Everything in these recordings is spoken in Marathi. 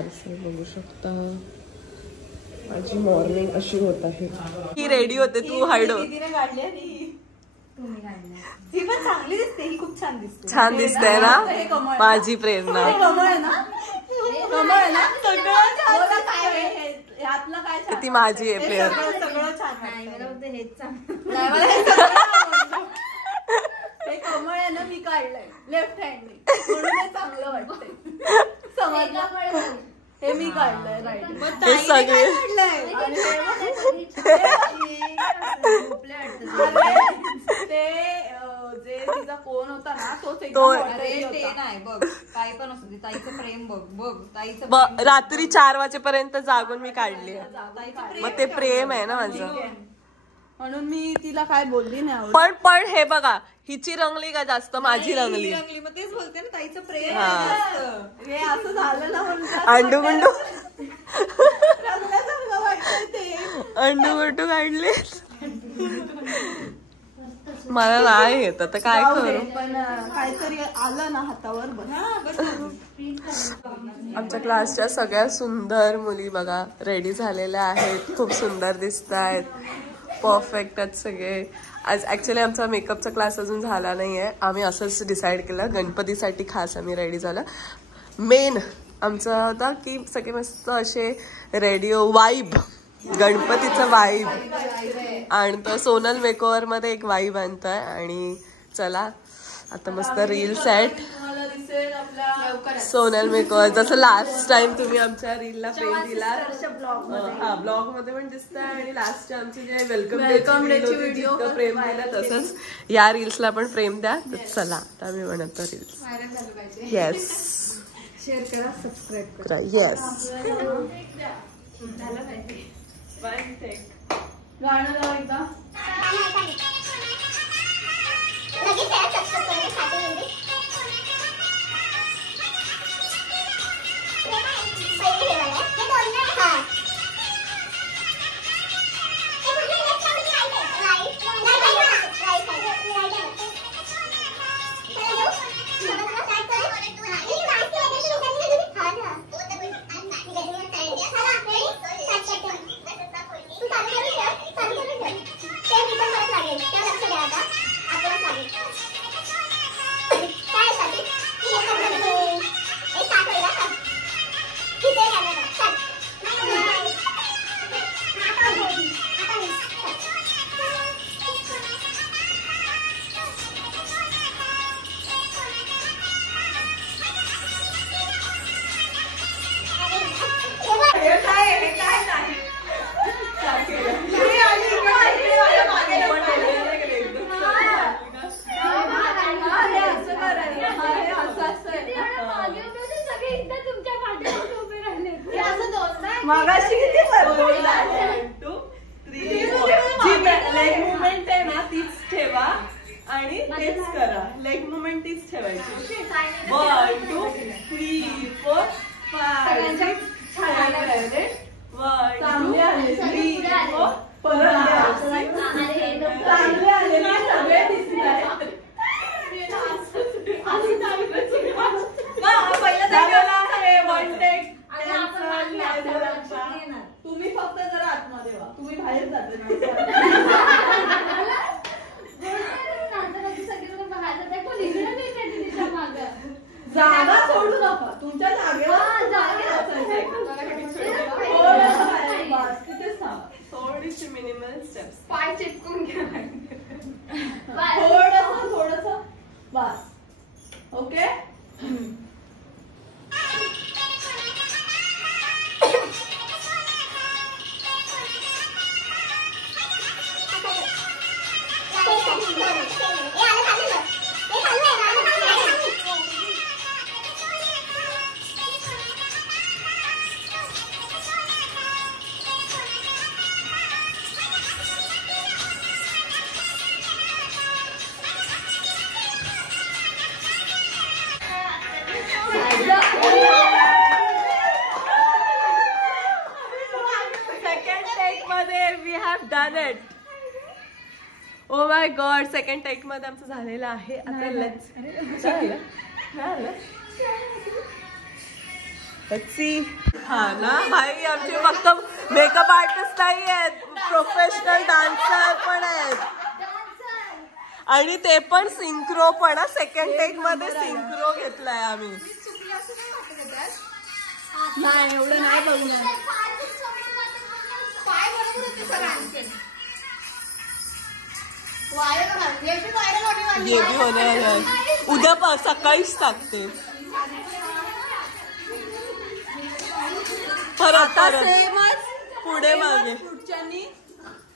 पार्सल बघू शकता. माझी मॉर्निंग अशी होत आहे. ही रेडी होते, तू हळद ही पण चांगली दिसते, ही खूप छान दिसते. छान दिसते ना माझी प्रेरणा. ती माझी आहे प्रेरणा. सगळं छान. हे कमळ आहे ना, मी काढलंय लेफ्ट हँडने म्हणून हे चांगलं वाटतंय. समजलं? हे मी काढलंय राईट. हे सगळे जे तिचा कोण होता ना तोच ते नाही बघ. काही पण असू दे, ताईचं प्रेम बघ बघ. ताईचं रात्री 4 वाजेपर्यंत जागून मी काढली. मग ते प्रेम आहे ना माझं, म्हणून मी तिला काय बोलली नाही. पण हे बघा, हिची रंगली का जास्त, माझी रंगली. मग तेच बोलते ना, ताईचं प्रेम. हे असं झालं ना म्हणून अंडू गुंडू रंगल्यासारखं वाटतंय ते. अंडू गुंडू काढले. मला नाही येत आता काय करू. पण काहीतरी आलं ना हातावर बस. आमच्या क्लासच्या सगळ्या सुंदर मुली बघा रेडी झालेल्या आहेत. खूप सुंदर दिसत आहेत. परफेक्ट आहेत सगळे. आज ऍक्च्युली आमचा मेकअपचा क्लास अजून झाला नाहीये. आम्ही असंच डिसाईड केलं, गणपतीसाठी खास आम्ही रेडी झालं. मेन आमचं होता की सगळे मस्त असे रेडिओ वाईब, गणपतीचं वाईब आणतोय. सोनल मेकओव्हर मध्ये एक वाईब आणतोय. आणि चला आता मस्त रील सेट सोनल मेकओव्हर. जसं लास्ट टाइम तुम्ही आमच्या रीलला फ्रेम दिला, हा ब्लॉग मध्ये पण दिसतंय. आणि लास्ट आमचे जे वेलकम व्हिडिओ फ्रेम दिला, तसंच या रील्सला पण फ्रेम द्या. तर चला आता आम्ही बनवतो रील्स. येस, शेअर करा, सबस्क्राईब करा. येस, गाणं गाव एकदा. मागाशी किती लेग मुवमेंट आहे ना तीच ठेवा आणि तेच करा. लेग मुवमेंट तीच ठेवायची. 1 2 3 4 5 6 छान आहे. 1 2 3 4 परत चांगले आले ना सगळे दिसत आहेत. तुम्ही फक्त जरा आतमध्ये व्हा, तुम्ही बाहेर जाते. जागा सोडू नका, तुमच्या थोडीशी मिनिमल स्टेप्स. पाय चिटकून घ्या. थोडस बस. Okay. Oh my god, second take मध्ये आमचं झालेलं आहे. आता लेट्स हा ना भाई, आमचे फक्त मेकअप आर्टिस्ट नाही आहेत, प्रोफेशनल डान्सर पण आहेत आणि ते पण सिंक्रो पण. सेकंड टेक मध्ये सिंक्रो घेतलाय आम्ही. नाही एवढं नाही बघणार. ये भी होणार आहे उद्या सकाळीच टाकते. परत सेमच पुढे मागे पुढच्यानी.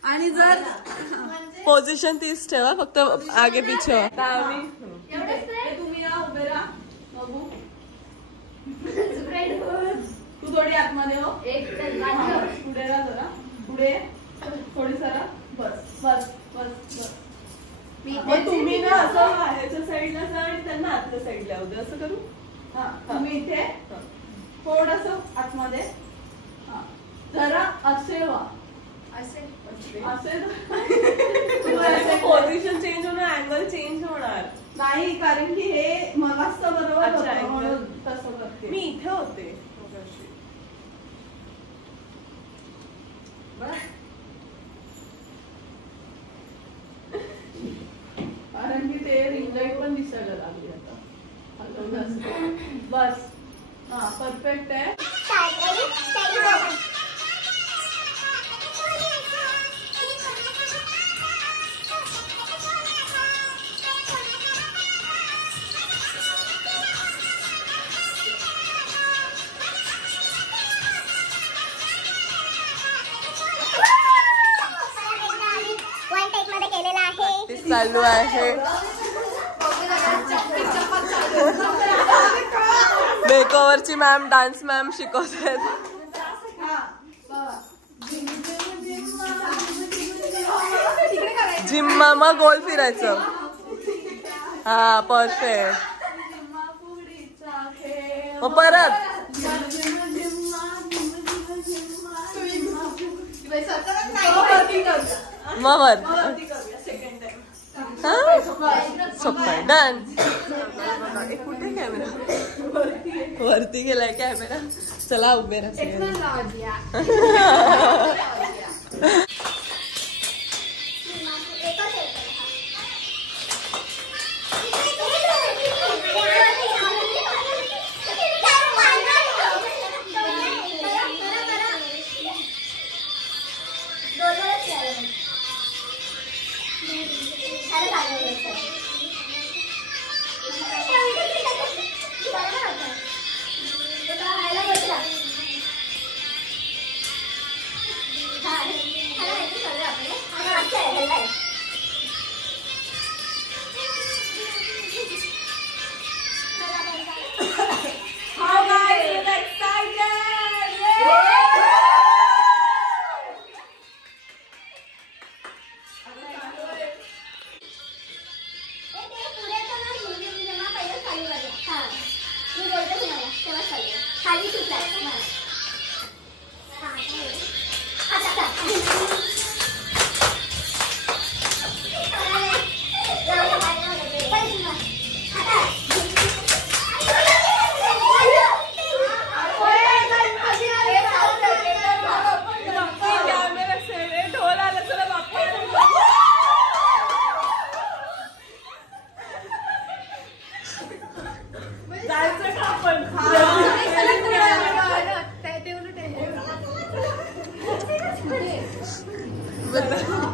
आणि जर पोझिशन तीच ठेवा, फक्त आगे पीछे. तुम्ही या उभे राहा बघू. तू थोडी आतमध्ये हो. पुढे राहा जरा. पुढे थोडी सरा. बस बस बस बस. मग तुम्ही ना असं बाहेरच्या साईडला जा आणि त्यांना आतल्या साईडला होते. असं करू. हा तुम्ही इथे थोडस आतमध्ये. जरा असे व्हा. असे पोझिशन चेंज होणार, अँगल चेंज होणार नाही, कारण की हे मलाच तर बरोबर होतं म्हणून तसं करते. मी इथे होते. कारण की ते रिंग लाईट पण दिसायला लागली आता. बस. हा परफेक्ट आहे. चालू आहे. मेकओव्हरची मॅम, डान्स मॅम शिकवत आहेत. जिम्मा मग गोल फिरायचं. हा परफेक्ट. मग परत मग वर. सोपं आहे. डन. कुठे कॅमेरा? वरती गेलाय कॅमेरा. चला उभे राहा.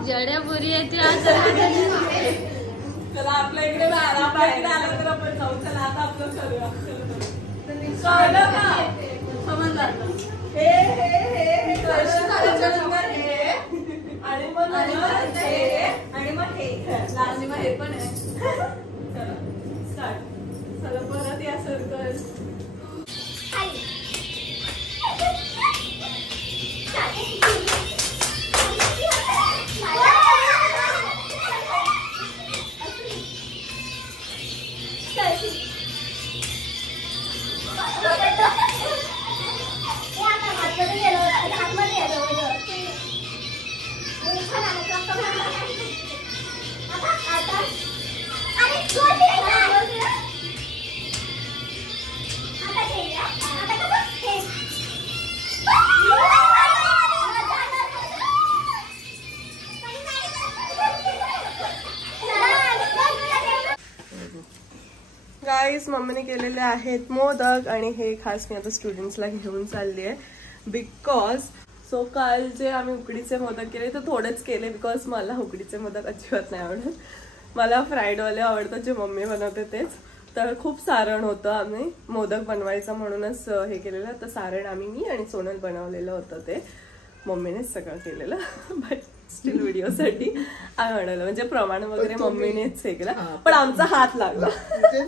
जड्यापुरी याच्या चला आपल्या इकडे आला तर आपण जाऊ. चला आता आपलं करूया. कळलं का? समजलं. हे आणि मग हे आणि मग हे पण आहे. चला स्टार्ट. चला परत या सर्कल. गाईस मम्मीने केलेले आहेत मोदक आणि हे खास मी आता स्टुडंट्सला घेऊन चालली आहे बिकॉज सो काल जे आम्ही उकडीचे मोदक केले तर थोडेच केले बिकॉज मला उकडीचे मोदक अजिबात नाही आवडत. मला फ्राईडवाले आवडतात जे मम्मी बनवते तेच. तर खूप सारण होतं आम्ही मोदक बनवायचं म्हणूनच हे केलेलं. तर सारण मी आणि सोनल बनवलेलं होतं ते मम्मीनेच सगळं केलेलं बट स्टील व्हिडिओसाठी आम्ही बनवलं म्हणजे प्रमाण वगैरे मम्मीनेच हे केलं पण आमचा हात लागला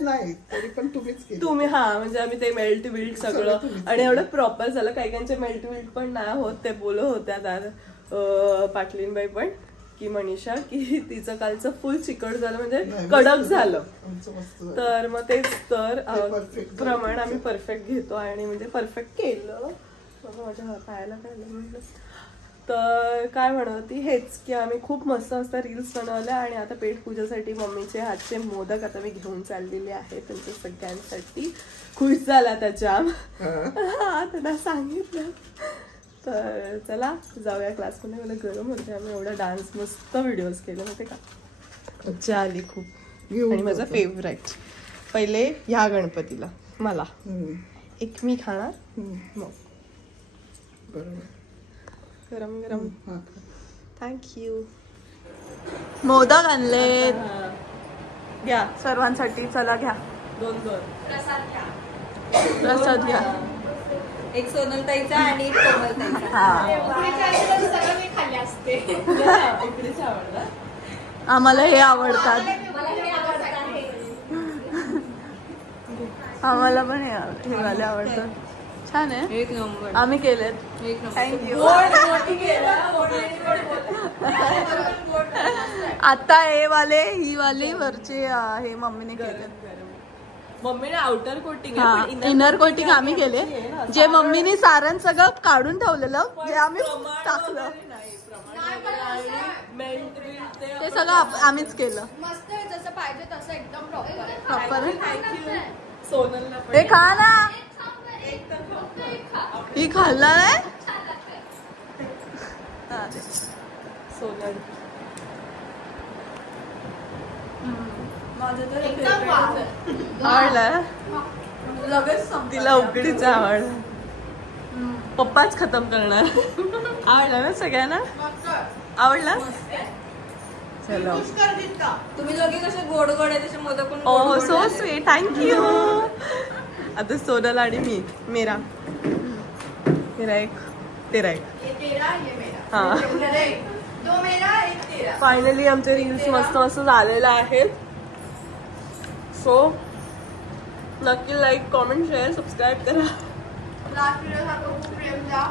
नाही तरी पण तुम्ही म्हणजे आम्ही ते मेल्ट बिल्ट सगळं आणि एवढं प्रॉपर झालं. काही काहींचे मेल्ट बिल्ट पण नाही होत ते बोलत होत्या त्या पाटलीनबाई पण की मनीषा की तिचं कालचं फुल चिकट झालं म्हणजे कडक झालं. तर मग तेच तर प्रमाण आम्ही परफेक्ट घेतो आणि म्हणजे परफेक्ट केलं. माझ्या पायाला काय म्हटलं तर काय म्हणत होती हेच की आम्ही खूप मस्त मस्त रील्स बनवल्या आणि आता पेट पूजेसाठी मम्मीचे हातचे मोदक आता मी घेऊन चाललेले आहे त्यांच्या सगळ्यांसाठी. खुश झाला त्याच्या त्यांना सांगितलं. तर चला जाऊया क्लासमध्ये. मला गरम होते आम्ही एवढा डान्स मस्त व्हिडिओज केले होते का मज्जा आली खूप. आणि माझा फेवरेट पहिले ह्या गणपतीला मला एक मी खाणार मग गरम गरम. थँक्यू. मोदक आणले घ्या सर्वांसाठी. चला घ्या 2 प्रसाद घ्या. एक सोनल ताईचा आणि एक कोमल ताईचा. आम्हाला हे आवडतात. आम्हाला पण हे वाले आवडतात. छान आहे. एक नंबर. आम्ही केलेत. एक नंबर. थँक्यू. आता हे वाले ही वाली वरचे हे मम्मीने केले. मम्मीने आउटर कोटिंग इनर कोटिंग आम्ही केले. जे मम्मीने सारण सगळं काढून ठेवलेलं जे आम्ही टाकलं ते सगळं आम्हीच केलं. मस्त आहे जसं पाहिजे तसं एकदम प्रॉपर. प्रॉपर. हे खा ना. ही खाल्ला आहे सोनल. आवडला लगेच तिला उकडीचा आवड. पप्पाच खतम करणार. आवडला ना सगळ्यांना. आवडला. चलो तुम्ही दोघे कसे गोड गोड आहे तसे मोदक पण ओ सो स्वीट. थँक्यू. आता सोनल आणि मी मेरा एक तेरा एक. हा फायनली आमचे रील्स मस्त मस्त झालेले आहेत. सो नक्की लाईक कॉमेंट शेअर सबस्क्राईब करा.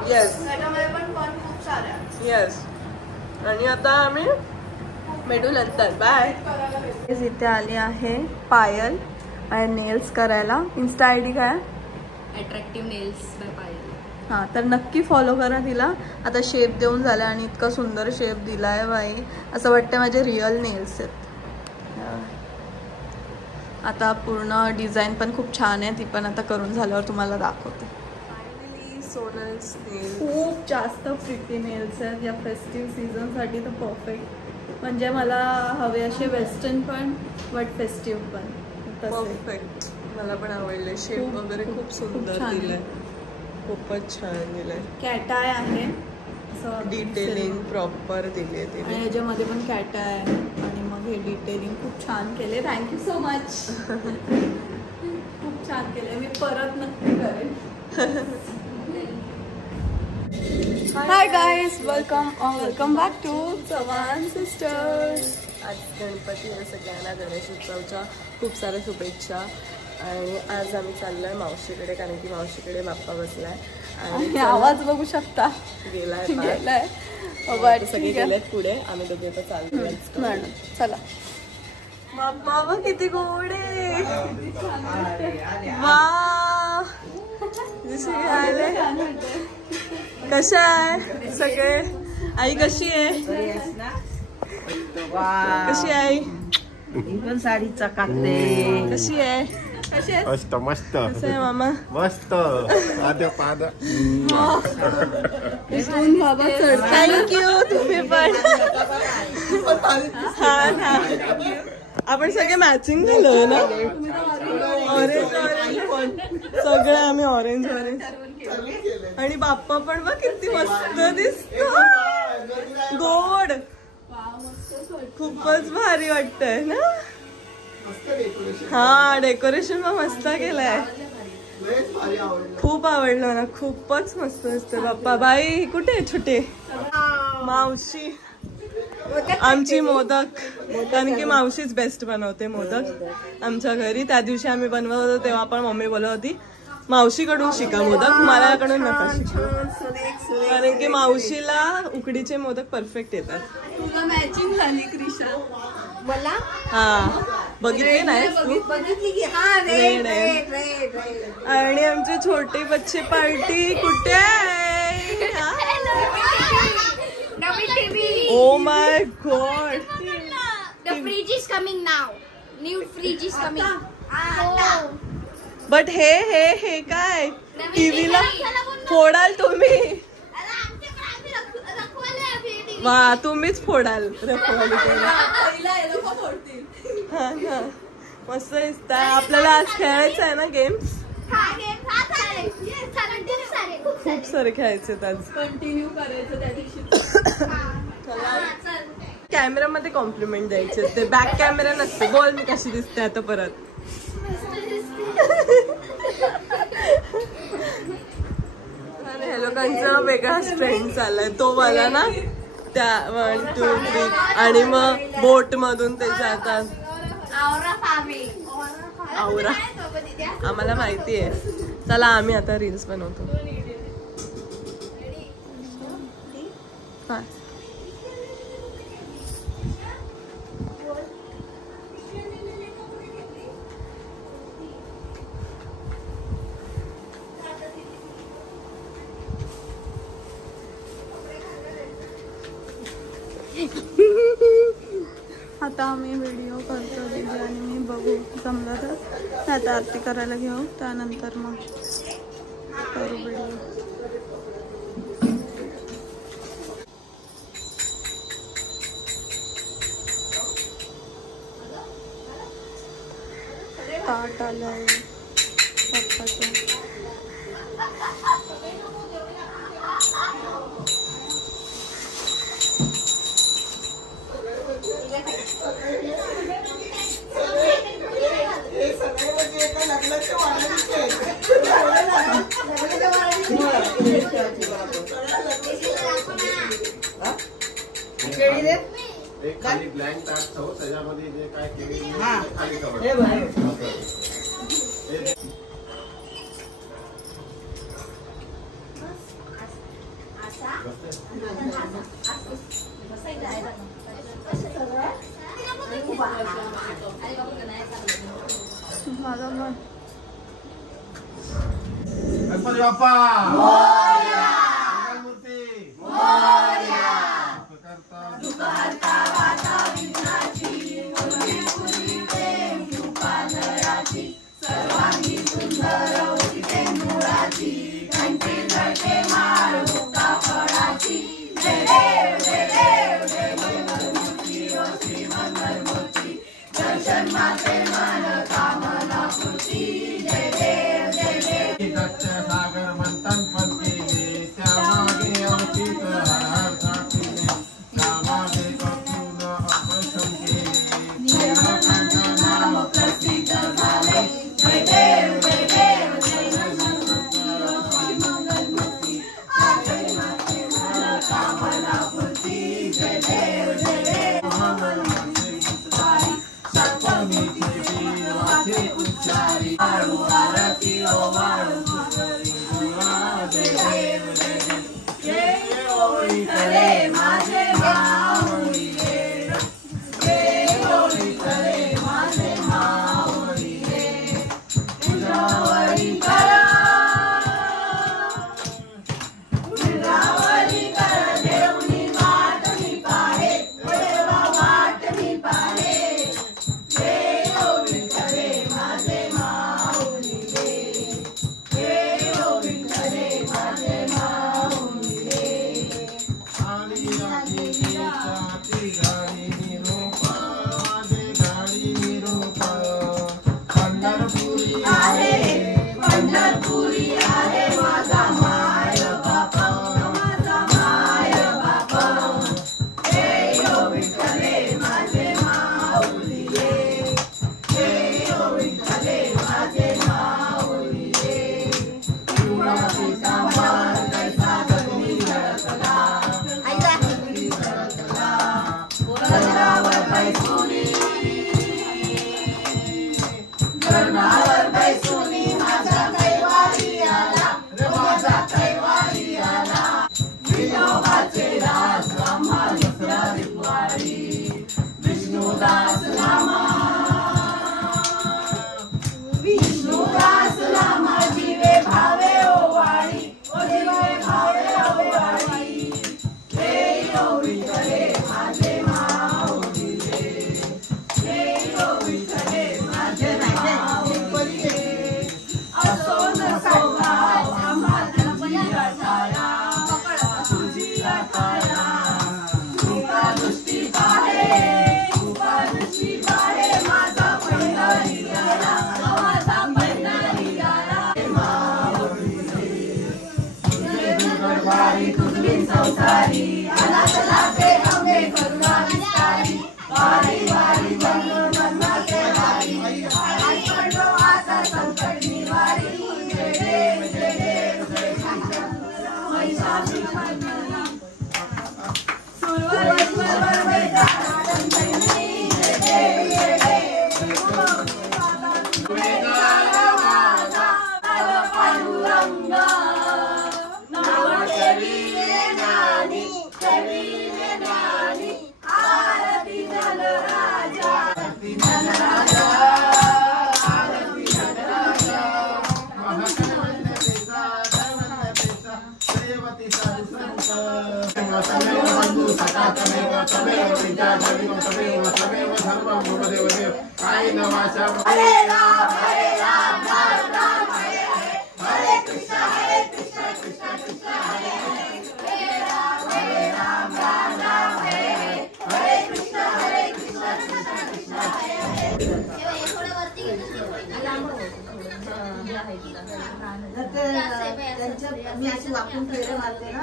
Yes yes. आणि आता आम्ही भेटू नंतर. बाय. इथे आली आहे पायल आणि नेल्स करायला. इन्स्टा आयडी काय अट्रॅक्टिव्ह नेल्स बाय पायल. हां तर नक्की फॉलो करा तिला. आता शेप देऊन झाला आणि इतका सुंदर शेप दिलाय बाई असं वाटतं माझे रिअल नेल्स आहेत. आता पूर्ण डिझाईन पण खूप छान आहे. ती पण आता करून झाल्यावर तुम्हाला दाखवते. फायनली सोनल्स नेल्स खूप जास्त प्रिटी नेल्स आहेत या फेस्टिव्ह सीझनसाठी. तर परफेक्ट म्हणजे मला हवे असे वेस्टर्न पण बट फेस्टिव्ह पण परफेक्ट. मला पण आवडले. शेप वगैरे खूप सुंदर दिलंय. खूपच छान दिलंय. कॅटाय आहे डिटेलिंग प्रॉपर दिले तिने. ह्याच्यामध्ये पण कॅटाय आणि मग हे डिटेलिंग खूप छान केले. Thank you so much. खूप छान केले. मी परत नक्की करेन. Hi guys welcome back to Chavan sisters. आज गणपती आहे. सगळ्यांना गणेश उत्सवच्या खूप साऱ्या शुभेच्छा. आणि आज आम्ही चाललोय मावशीकडे कारण की मावशीकडे बाप्पा बसलाय आणि आवाज बघू शकता गेलाय सगळे गेलेत पुढे. आम्ही दोघे तर चाललोय. चला. बाप्पा बघ किती गोड आहे. वा आले. कशा आहे सगळे. आई कशी आहे. कशी आहे आई. पण साडी चकाकते. कशी आहे. मस्त मस्त. कसं आहे मामा. मस्त. आद्या पादा. बाबा सर थँक्यू. तुम्ही पण. हा ना आपण सगळे मॅचिंग झालोय ना. ऑरेंज सगळे आम्ही ऑरेंज आणि बाप्पा पण बघ किती मस्त दिसतो गोड खूपच भारी वाटतंय ना हा डेकोरेशन पण मस्त केलंय खूप आवडलं ना खूपच मस्त दिसतंय बाप्पा बाई कुठे छोटे मावशी आमची मोदक कारण की मावशीच बेस्ट बनवते मोदक आमच्या घरी त्या दिवशी आम्ही बनवत होतो तेव्हा पण मम्मी बोलत होती मावशीकडून शिका मोदक माझ्याकडून नका शिका कारण की मावशीला उकडीचे मोदक परफेक्ट येतात तुला मॅचिंग झाली क्रिशा मला हा बघितली नाही आणि आमची छोटी बच्ची पार्टी कुठे आहे ओ my God The fridge is coming now. New fridge is coming. But हे काय टीव्हीला फोडाल तुम्ही वा तुम्हीच फोडाल हा ना मस्त दिसत आपल्याला आज खेळायचं आहे ना गेम्स खूप सारे खेळायचे आज कंटिन्यू करायचं त्या दिवशी कॅमेरामध्ये कॉम्प्लिमेंट द्यायचे ते बॅक कॅमेरा नसते बोल मी कशी दिसते आता परत आणि हे लोकांचा वेगळाच ट्रेंड चाललाय तो मला ना त्या 1 2 3 आणि मग बोट मधून ते जातात आवरा आम्हाला माहिती आहे चला आम्ही आता रील्स बनवतो हा आता आम्ही व्हिडिओ करतो दीदी आणि मी बघू जमलं तर आता आरती करायला घेऊ त्यानंतर मग करू व्हिडिओ ताट आलंय पप्पाचं खाली ब्लँक टाक ठेव त्याच्यामध्ये जे काय केली खाली ठेव गणपती बाप्पा मूर्ती सागर मंथन पण केले त्यामागे अंकित हर साठीने त्यामागे कसून अपशम केले नाव प्रसिद्ध झाले जय देव मी अशी वाकून फेरे मारते ना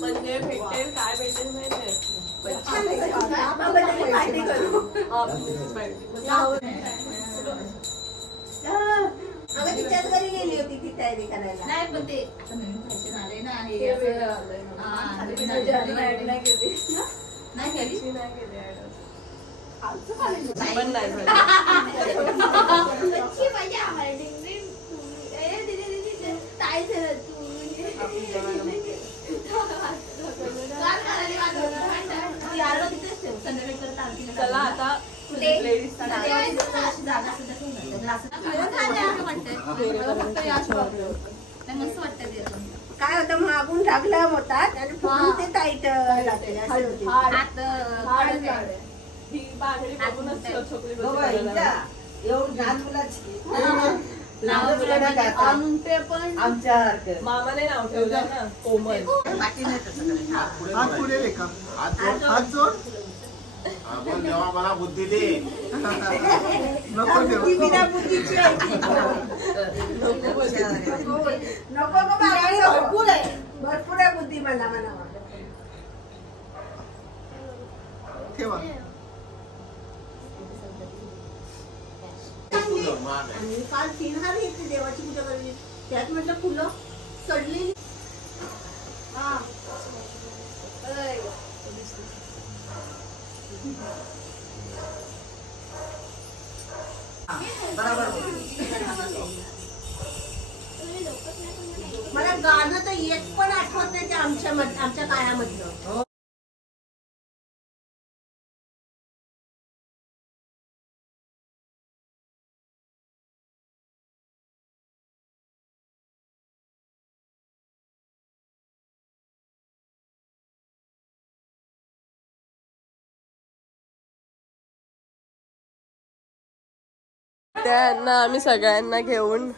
म्हणजे भेटेल काय भेटेल माहिती तिच्याच घरी गेली होती ती तयारी करायला. नाही पण ते नाही केली पण नाही चला आता मस्त वाटत ते काय होतं मागून टाकलं होतात आणि पुढून ते टाईट ही बांगडी बघूनच छोकरी एवढं लहान मुलाची आमच्या मामाने नाव ठेवलं ना कोमल. हात पुढे रे का हात जोड बोल देवा मला बुद्धी दे. नको देवा बिना बुद्धीची आहे ती. नको भरपूर आहे बुद्धी मला म्हणावा. ठेवा आणि काल 3 हार घेतली देवाची पूजा करायची त्यात म्हटलं फुलं चढलेली. मला गाणं तर एक पण आठवत नाही ते आमच्या काळामधलं. त्यांना आम्ही सगळ्यांना घेऊन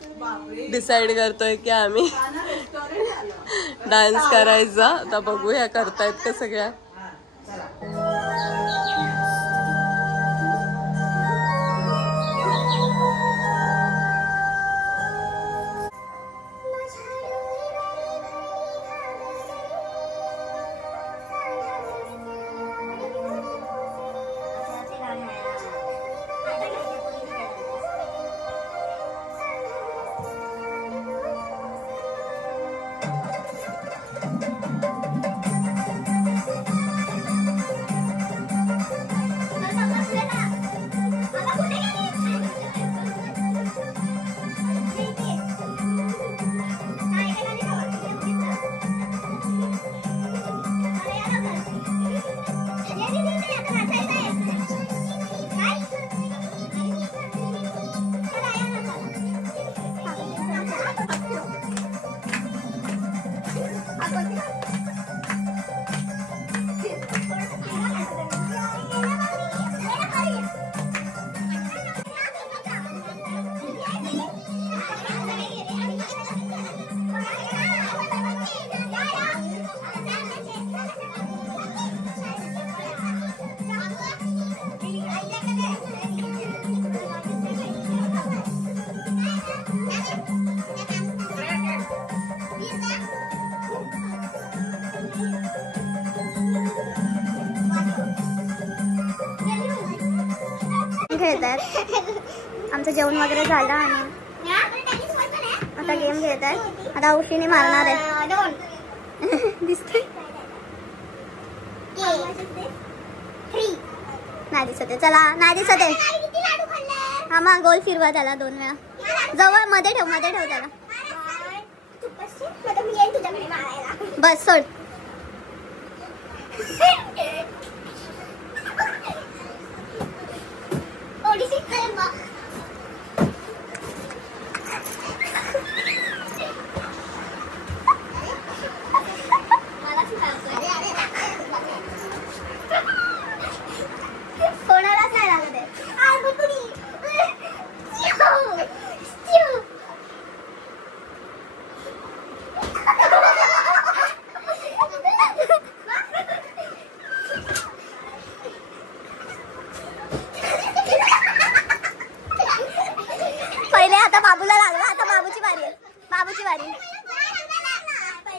डिसाइड करतोय की आम्ही डान्स करायचा. आता बघूया करतायत का सगळ्या. खेळत आहेत. आमचं जेवण वगैरे झालं आणि आता गेम खेळत आहेत. आता उशीने मारणार आहे. दिसतंय नाही दिसत. चला नाही दिसत आहे. हा मग गोल फिरवा त्याला 2 वेळा. जवळ मध्ये ठेव त्याला. बस सोड. कोणालाच नाही लागत आहे. पहिले आता बाबूला लागला. आता बाबूची वारी आहे. बाबूची वारी.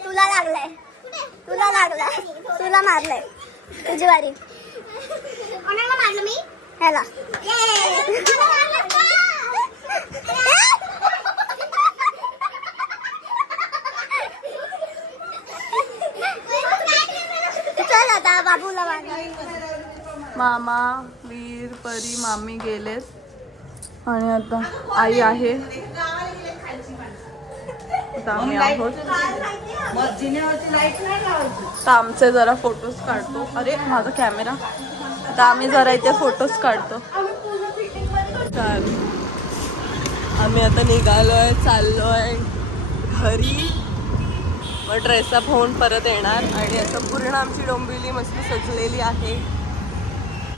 तुला लागलाय. तुला मारलंय. तुझी वारी. कोणाला मारलं मी? ह्याला. चल आता बाबूला मामा, वीर, परी, मामी गेलेत आणि आता आई आहे. आता आम्ही आहोत. आता आमचे जरा फोटोज काढतो. अरे माझा कॅमेरा. आता आम्ही जरा इथे फोटोज काढतो. आम्ही आता निघालोय, चाललोय घरी. मग ड्रेसअप होऊन परत येणार आणि आता पूर्ण आमची डोंबिवली मस्त सजलेली आहे.